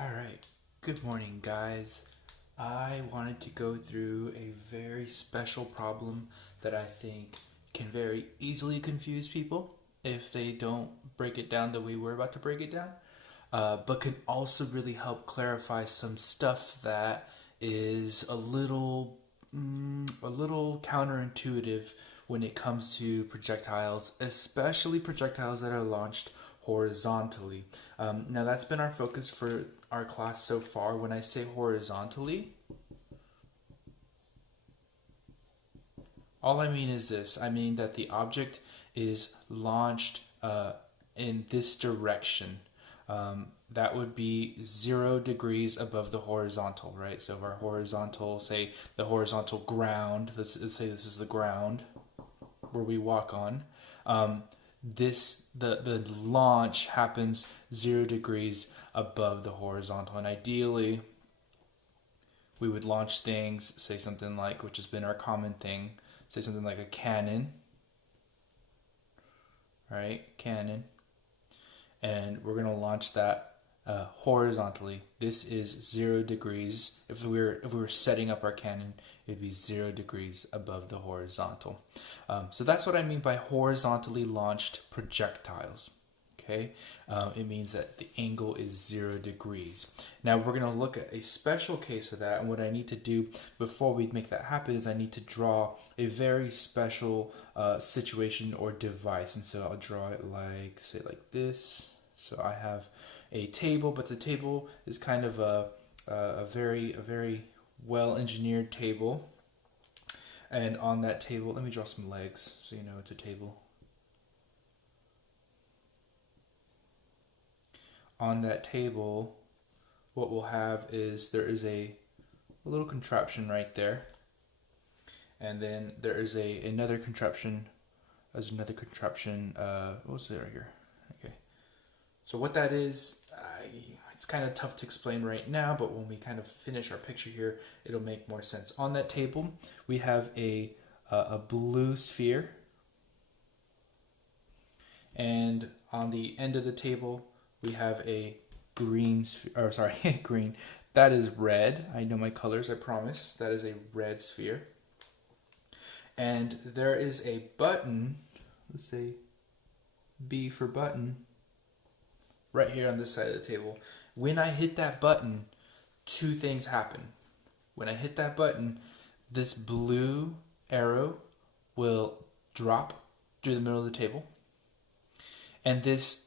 All right. Good morning, guys. I wanted to go through a very special problem that I think can very easily confuse people if they don't break it down the way we're about to break it down, but can also really help clarify some stuff that is a little counterintuitive when it comes to projectiles, especially projectiles that are launched horizontally. Now, that's been our focus for our class so far. When I say horizontally, all I mean is this. I mean that the object is launched in this direction. That would be 0 degrees above the horizontal, right? So if our horizontal, say the horizontal ground, let's say this is the ground where we walk on. The launch happens 0 degrees above the horizontal, and ideally we would launch things, say something like, which has been our common thing, say something like a cannon, right? Cannon, and we're gonna launch that horizontally. This is 0 degrees. If we were setting up our cannon, it'd be 0 degrees above the horizontal. So that's what I mean by horizontally launched projectiles. Okay, it means that the angle is 0 degrees. Now we're going to look at a special case of that, and what I need to do before we make that happen is I need to draw a very special situation or device. And so I'll draw it like, say, like this. So I have a table, but the table is kind of a very well engineered table. And on that table, let me draw some legs so you know it's a table. On that table, what we'll have is there is a little contraption right there, and then there is another contraption. There's another contraption. What's it right here? Okay. So what that is, it's kind of tough to explain right now, but when we kind of finish our picture here, it'll make more sense. On that table, we have a blue sphere, and on the end of the table, we have a green sphere, or sorry, green. That is red. I know my colors, I promise. That is a red sphere. And there is a button, let's say B for button, right here on this side of the table. When I hit that button, two things happen. When I hit that button, this blue arrow will drop through the middle of the table, and this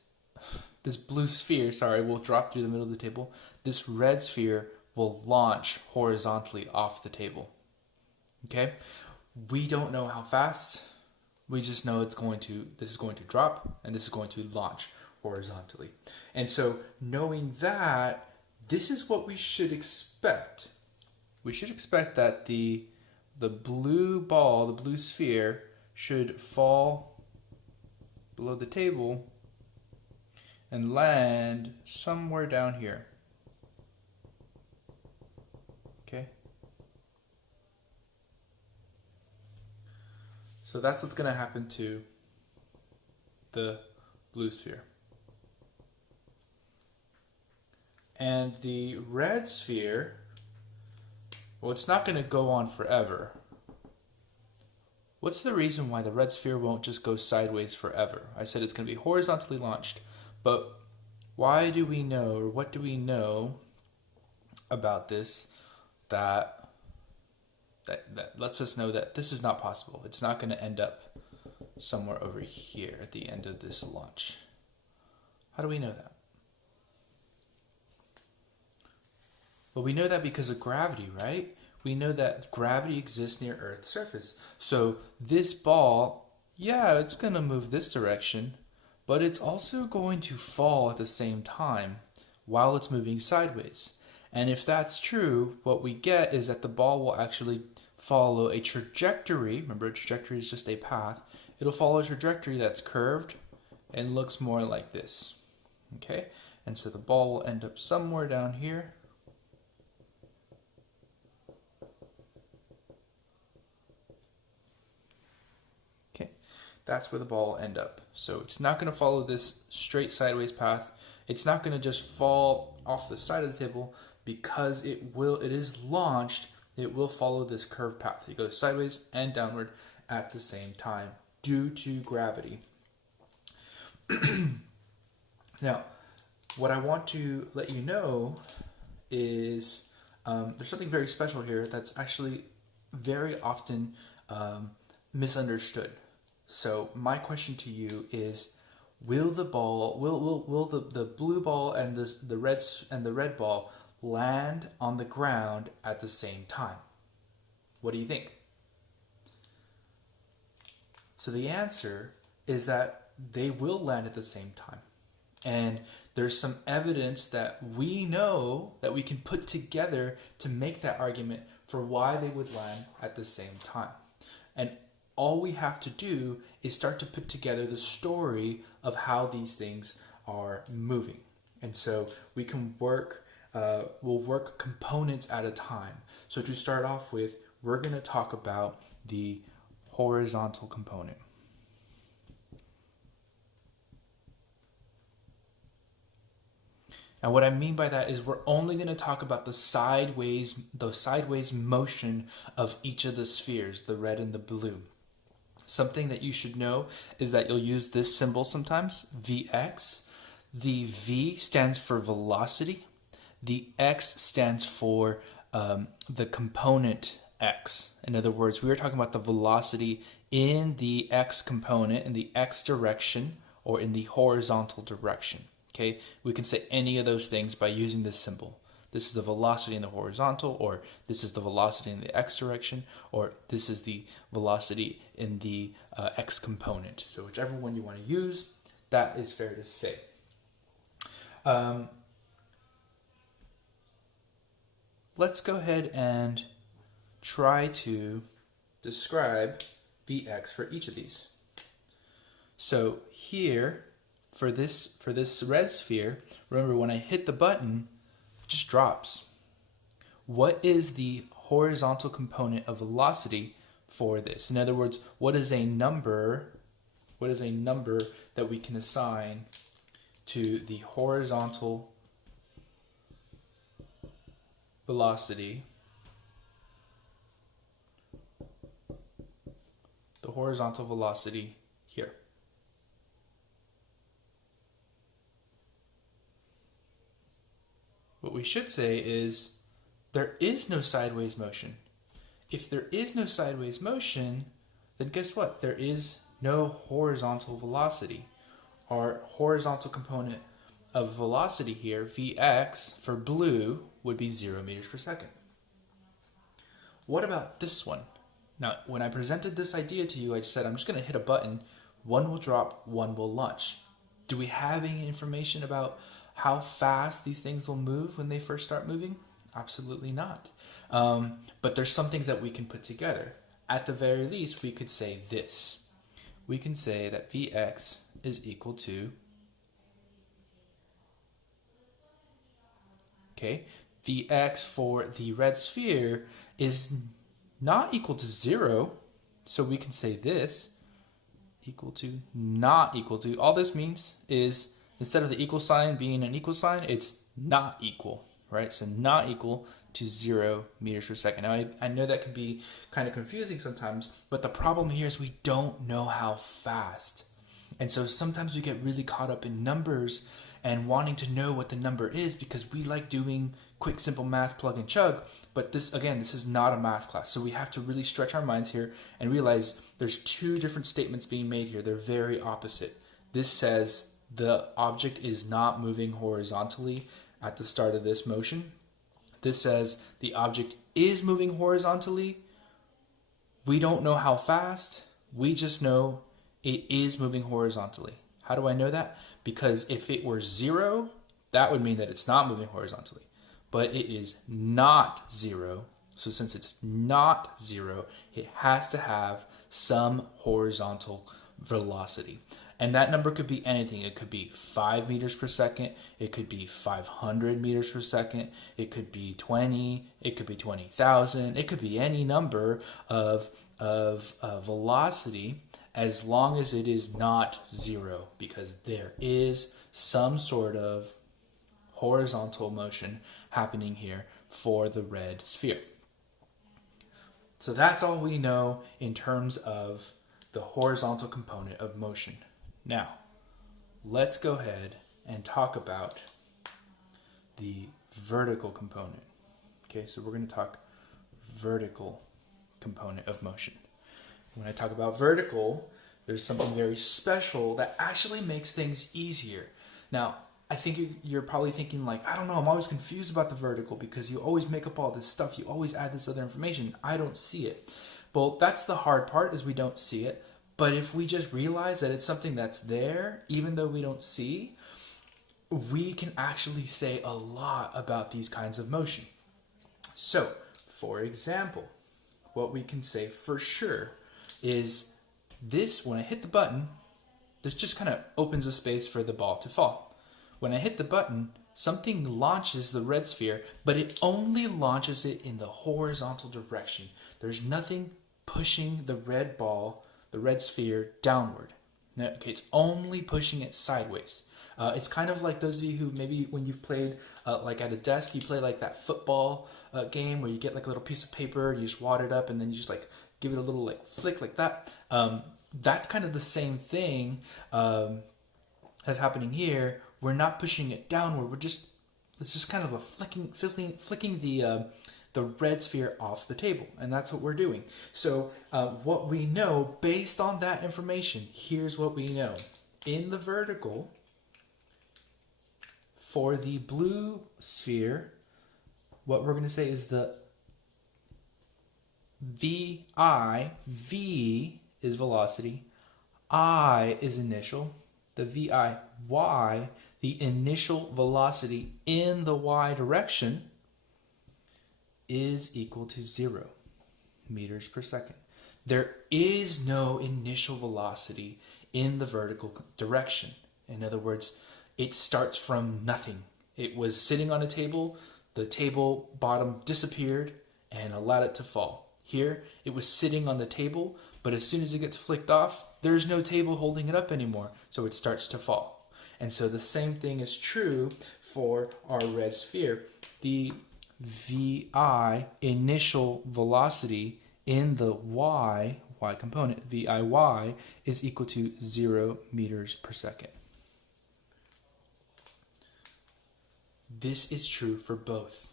blue sphere, will drop through the middle of the table. This red sphere will launch horizontally off the table. Okay? We don't know how fast. We just know this is going to drop and this is going to launch horizontally. And so knowing that, this is what we should expect. We should expect that the blue ball, the blue sphere, should fall below the table and land somewhere down here. Okay? So that's what's going to happen to the blue sphere. And the red sphere, well, it's not going to go on forever. What's the reason why the red sphere won't just go sideways forever? I said it's going to be horizontally launched. But why do we know, or what do we know about this that lets us know that this is not possible? It's not going to end up somewhere over here at the end of this launch. How do we know that? Well, we know that because of gravity, right? We know that gravity exists near Earth's surface. So this ball, yeah, it's going to move this direction, but it's also going to fall at the same time while it's moving sideways. And if that's true, what we get is that the ball will actually follow a trajectory. Remember, a trajectory is just a path. It'll follow a trajectory that's curved and looks more like this. Okay? And so the ball will end up somewhere down here. Okay, that's where the ball will end up. So it's not going to follow this straight sideways path. It's not going to just fall off the side of the table, because it is launched, it will follow this curved path. It goes sideways and downward at the same time due to gravity. Now, what I want to let you know is there's something very special here that's actually very often misunderstood. So my question to you is, will the ball, will the blue ball and the red ball land on the ground at the same time? What do you think? So the answer is that they will land at the same time. And there's some evidence that we know that we can put together to make that argument for why they would land at the same time. And all we have to do is start to put together the story of how these things are moving. And so we can we'll work components at a time. So to start off with, we're going to talk about the horizontal component. And what I mean by that is we're only going to talk about the sideways motion of each of the spheres, the red and the blue. Something that you should know is that you'll use this symbol sometimes, Vx. The V stands for velocity. The X stands for the component X. In other words, we were talking about the velocity in the X component, in the X direction, or in the horizontal direction. Okay, we can say any of those things by using this symbol. This is the velocity in the horizontal, or this is the velocity in the X direction, or this is the velocity in the X component. So whichever one you want to use, that is fair to say. Let's go ahead and try to describe Vx for each of these. So here, for this red sphere, remember when I hit the button, it just drops. What is the horizontal component of velocity for this? In other words, what is a number that we can assign to the horizontal velocity? The horizontal velocity here. What we should say is there is no sideways motion. If there is no sideways motion, then guess what? There is no horizontal velocity. Our horizontal component of velocity here, Vx, for blue, would be 0 meters per second. What about this one? Now, when I presented this idea to you, I said I'm just going to hit a button. One will drop, one will launch. Do we have any information about how fast these things will move when they first start moving? Absolutely not. But there's some things that we can put together. At the very least, we could say this. We can say that Vx is equal to, okay, Vx for the red sphere is not equal to 0. So we can say this, equal to, not equal to. All this means is, instead of the equal sign being an equal sign, it's not equal, right? So not equal to 0 meters per second. Now, I know that can be kind of confusing sometimes, but the problem here is we don't know how fast. And so sometimes we get really caught up in numbers and wanting to know what the number is because we like doing quick, simple math, plug and chug. But this, again, this is not a math class. So we have to really stretch our minds here and realize there's two different statements being made here. They're very opposite. This says the object is not moving horizontally at the start of this motion. This says the object is moving horizontally. We don't know how fast. We just know it is moving horizontally. How do I know that? Because if it were 0, that would mean that it's not moving horizontally. But it is not 0. So since it's not 0, it has to have some horizontal velocity. And that number could be anything. It could be 5 meters per second. It could be 500 meters per second. It could be 20. It could be 20,000. It could be any number of velocity as long as it is not 0, because there is some sort of horizontal motion happening here for the red sphere. So that's all we know in terms of the horizontal component of motion. Now, let's go ahead and talk about the vertical component. Okay, so we're going to talk vertical component of motion. When I talk about vertical, there's something very special that actually makes things easier. Now, I think you're probably thinking like, I don't know, I'm always confused about the vertical because you always make up all this stuff. You always add this other information. I don't see it. Well, that's the hard part, is we don't see it. But if we just realize that it's something that's there, even though we don't see, we can actually say a lot about these kinds of motion. So, for example, what we can say for sure is this, when I hit the button, this just kind of opens a space for the ball to fall. When I hit the button, something launches the red sphere, but it only launches it in the horizontal direction. There's nothing pushing the red ball, the red sphere, downward. Now, okay, it's only pushing it sideways. It's kind of like those of you who maybe when you've played like at a desk, you play like that football game where you get like a little piece of paper, you just wad it up, and then you just like give it a little like flick like that. That's kind of the same thing that's happening here. We're not pushing it downward. It's just kind of a flicking the red sphere off the table, and that's what we're doing. So what we know based on that information, here's what we know. In the vertical, for the blue sphere, what we're going to say is the VI, V is velocity, I is initial, the VI, Y, the initial velocity in the Y direction, is equal to 0 meters per second. There is no initial velocity in the vertical direction. In other words, it starts from nothing. It was sitting on a table, the table bottom disappeared and allowed it to fall. Here, it was sitting on the table, but as soon as it gets flicked off, there's no table holding it up anymore, so it starts to fall. And so the same thing is true for our red sphere. The VI initial velocity in the Y component, VIY, is equal to 0 meters per second. This is true for both.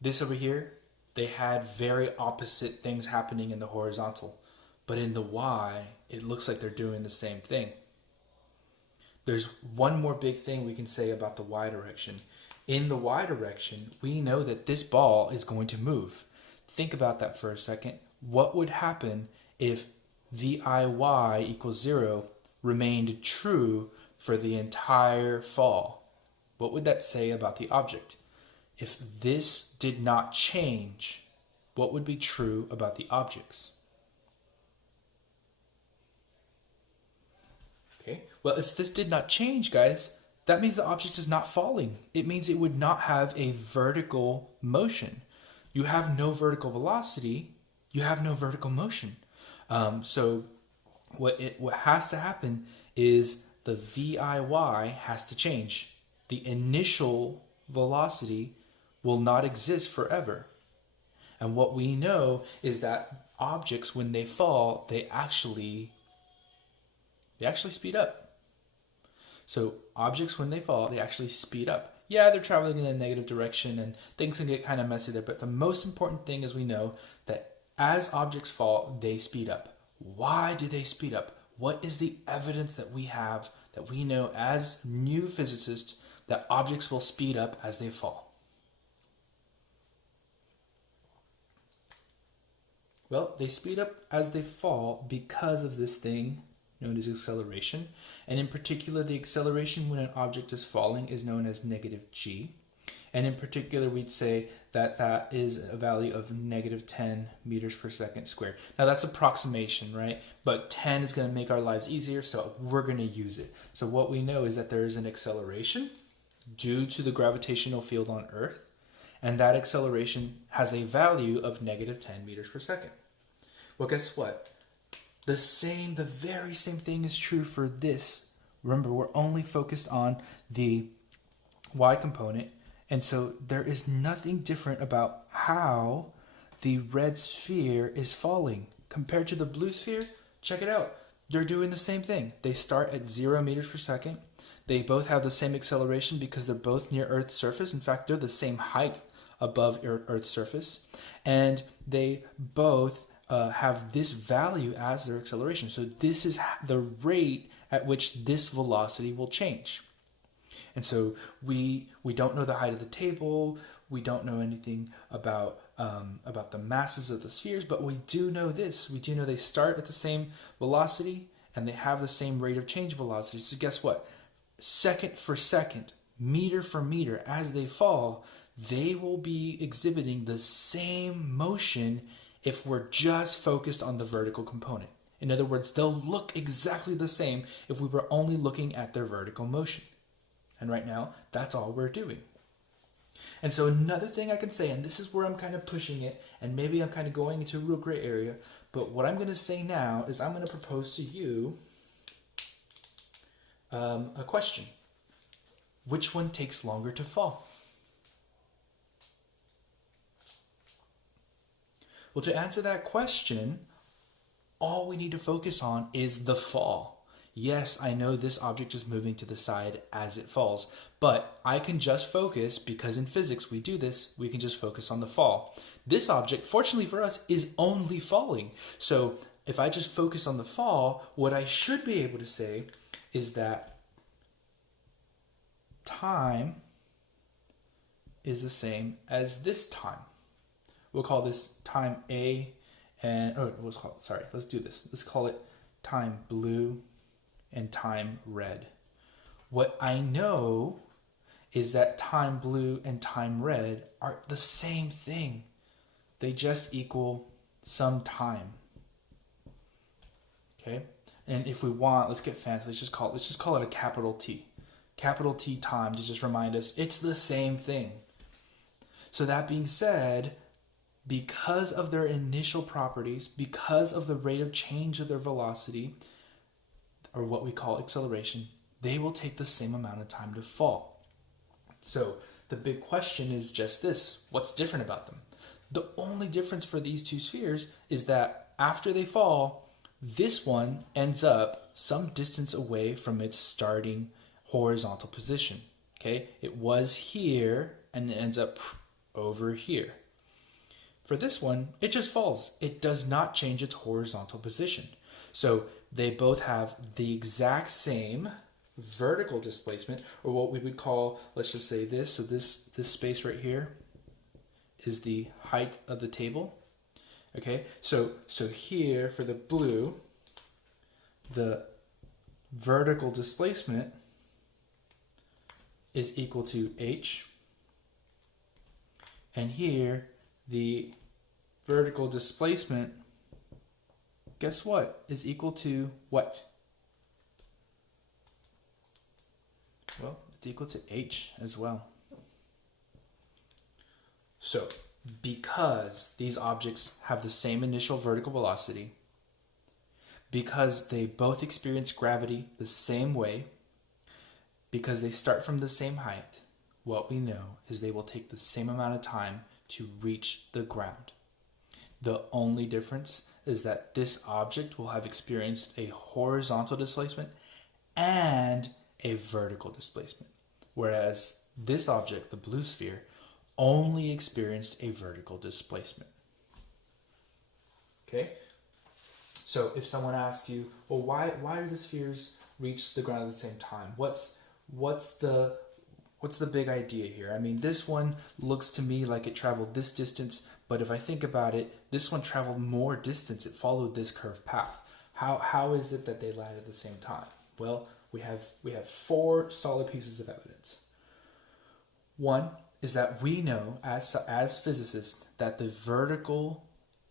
This over here, they had very opposite things happening in the horizontal, but in the Y, it looks like they're doing the same thing. There's one more big thing we can say about the Y direction. In the Y direction, we know that this ball is going to move. Think about that for a second. What would happen if VIY equals 0 remained true for the entire fall? What would that say about the object? If this did not change, what would be true about the objects? Okay, well, if this did not change, guys, that means the object is not falling. It means it would not have a vertical motion. You have no vertical velocity, you have no vertical motion. So what has to happen is the VIY has to change. The initial velocity will not exist forever. And what we know is that objects, when they fall, they actually speed up. So objects, when they fall, they actually speed up. Yeah, they're traveling in a negative direction and things can get kind of messy there, but the most important thing is we know that as objects fall, they speed up. Why do they speed up? What is the evidence that we have, that we know as new physicists, that objects will speed up as they fall? Well, they speed up as they fall because of this thing known as acceleration. And in particular, the acceleration when an object is falling is known as negative g. And in particular, we'd say that that is a value of negative 10 meters per second squared. Now that's approximation, right? But 10 is going to make our lives easier, so we're going to use it. So what we know is that there is an acceleration due to the gravitational field on Earth, and that acceleration has a value of negative 10 meters per second. Well, guess what? The very same thing is true for this Remember, we're only focused on the y component, and so there is nothing different about how the red sphere is falling compared to the blue sphere. Check it out. They're doing the same thing. They start at 0 meters per second. They both have the same acceleration because they're both near Earth's surface. In fact, they're the same height above Earth's surface. And they both have this value as their acceleration. So this is the rate at which this velocity will change. And so we don't know the height of the table. We don't know anything about the masses of the spheres, but we do know this. We do know they start at the same velocity and they have the same rate of change velocity. So guess what? Second for second, meter for meter, as they fall, they will be exhibiting the same motion if we're just focused on the vertical component. In other words, they'll look exactly the same if we were only looking at their vertical motion. And right now, that's all we're doing. And so another thing I can say, and this is where I'm kind of pushing it, and maybe I'm kind of going into a real gray area, but what I'm going to say now is I'm going to propose to you a question. Which one takes longer to fall? Well, to answer that question, all we need to focus on is the fall. Yes, I know this object is moving to the side as it falls, but I can just focus, because in physics we do this, we can just focus on the fall. This object, fortunately for us, is only falling. So if I just focus on the fall, what I should be able to say is that time is the same as this time. We'll call this time A, and let's do this. Let's call it time blue and time red. What I know is that time blue and time red are the same thing. They just equal some time. Okay? And if we want, let's get fancy. Let's just call it a capital T. Capital T time to just remind us it's the same thing. So that being said, because of their initial properties, because of the rate of change of their velocity, or what we call acceleration, they will take the same amount of time to fall. So the big question is just this: what's different about them? The only difference for these two spheres is that after they fall, this one ends up some distance away from its starting horizontal position. Okay, it was here and it ends up over here. For this one, it just falls. It does not change its horizontal position. So they both have the exact same vertical displacement, or what we would call, let's just say this. So this space right here is the height of the table. Okay, so here for the blue, the vertical displacement is equal to h, and here the vertical displacement, guess what, is equal to what? Well, it's equal to h as well. So, because these objects have the same initial vertical velocity, because they both experience gravity the same way, because they start from the same height, what we know is they will take the same amount of time to reach the ground. The only difference is that this object will have experienced a horizontal displacement and a vertical displacement, whereas this object, the blue sphere, only experienced a vertical displacement. Okay? So if someone asks you, well, why do the spheres reach the ground at the same time? What's the big idea here? I mean, this one looks to me like it traveled this distance, but if I think about it, this one traveled more distance. It followed this curved path. How is it that they land at the same time? Well, we have 4 solid pieces of evidence. One is that we know as physicists that the vertical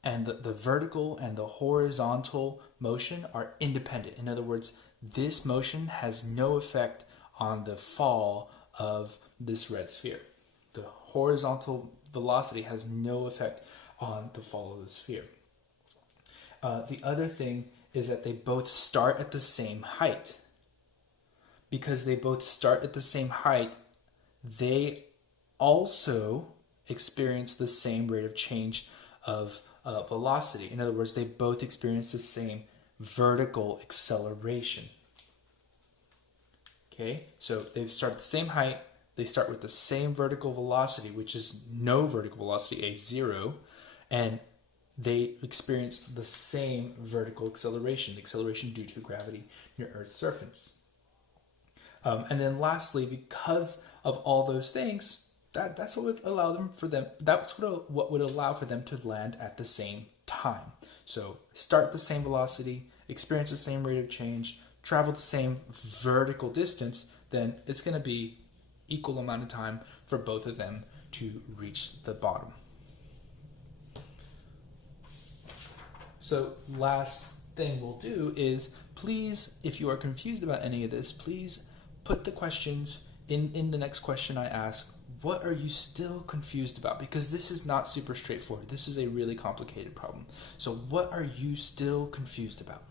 and the horizontal motion are independent. In other words, this motion has no effect on the fall of this red sphere. The horizontal velocity has no effect on the fall of the sphere. The other thing is that they both start at the same height. because they both start at the same height, they also experience the same rate of change of velocity. In other words, they both experience the same vertical acceleration. Okay, so they start at the same height, they start with the same vertical velocity, which is no vertical velocity, a 0, and they experience the same vertical acceleration, acceleration due to gravity near Earth's surface. And then lastly, because of all those things, that's what would allow what would allow for them to land at the same time. So start the same velocity, experience the same rate of change, travel the same vertical distance, then it's going to be equal amount of time for both of them to reach the bottom. So last thing we'll do is, please, if you are confused about any of this, please put the questions in the next question I ask. What are you still confused about? Because this is not super straightforward. This is a really complicated problem. So what are you still confused about?